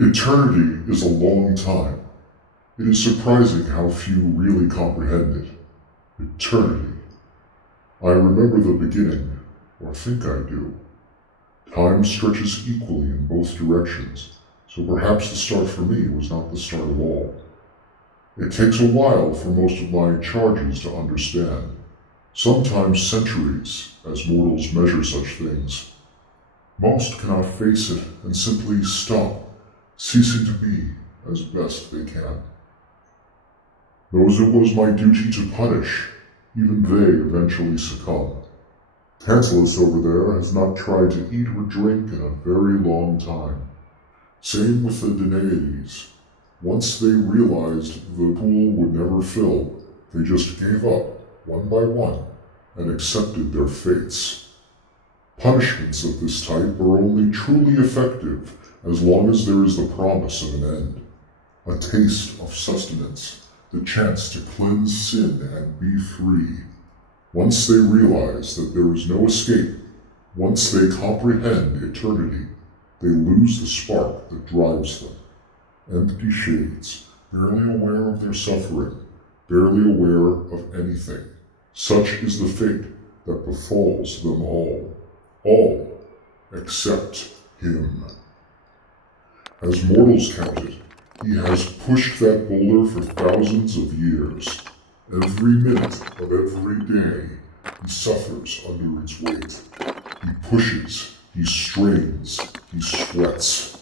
Eternity is a long time. It is surprising how few really comprehend it. Eternity. I remember the beginning, or think I do. Time stretches equally in both directions, so perhaps the start for me was not the start at all. It takes a while for most of my charges to understand, sometimes centuries, as mortals measure such things. Most cannot face it and simply stop, ceasing to be as best they can. Those it was my duty to punish, even they eventually succumb. Tantalus over there has not tried to eat or drink in a very long time. Same with the Danaides. Once they realized the pool would never fill, they just gave up, one by one, and accepted their fates. Punishments of this type are only truly effective as long as there is the promise of an end, a taste of sustenance, the chance to cleanse sin and be free. Once they realize that there is no escape, once they comprehend eternity, they lose the spark that drives them. Empty shades, barely aware of their suffering, barely aware of anything. Such is the fate that befalls them all except him. As mortals count it, he has pushed that boulder for thousands of years. Every minute of every day, he suffers under its weight. He pushes, he strains, he sweats.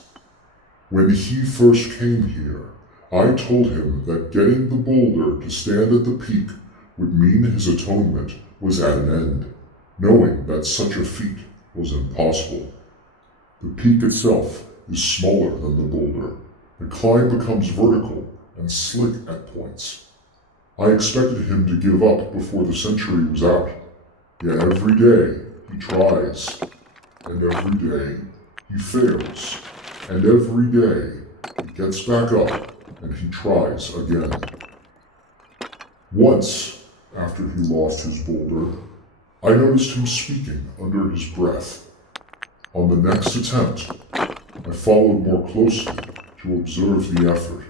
When he first came here, I told him that getting the boulder to stand at the peak would mean his atonement was at an end, knowing that such a feat was impossible. The peak itself is smaller than the boulder. The climb becomes vertical and slick at points. I expected him to give up before the century was out. Yet every day he tries, and every day he fails, and every day he gets back up and he tries again. Once, after he lost his boulder, I noticed him speaking under his breath. On the next attempt, I followed more closely to observe the effort,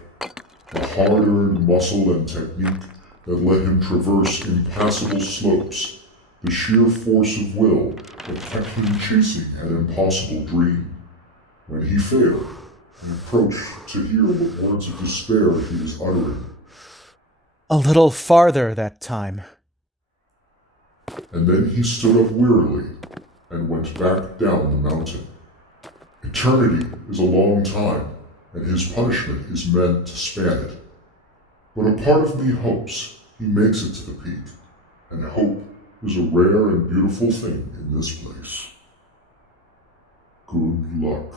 the hard-earned muscle and technique that let him traverse impassable slopes, the sheer force of will that kept him chasing an impossible dream. When he failed, he approached to hear what words of despair he was uttering. A little farther that time. And then he stood up wearily and went back down the mountain. Eternity is a long time, and his punishment is meant to span it. But a part of me hopes he makes it to the peak, and hope is a rare and beautiful thing in this place. Good luck.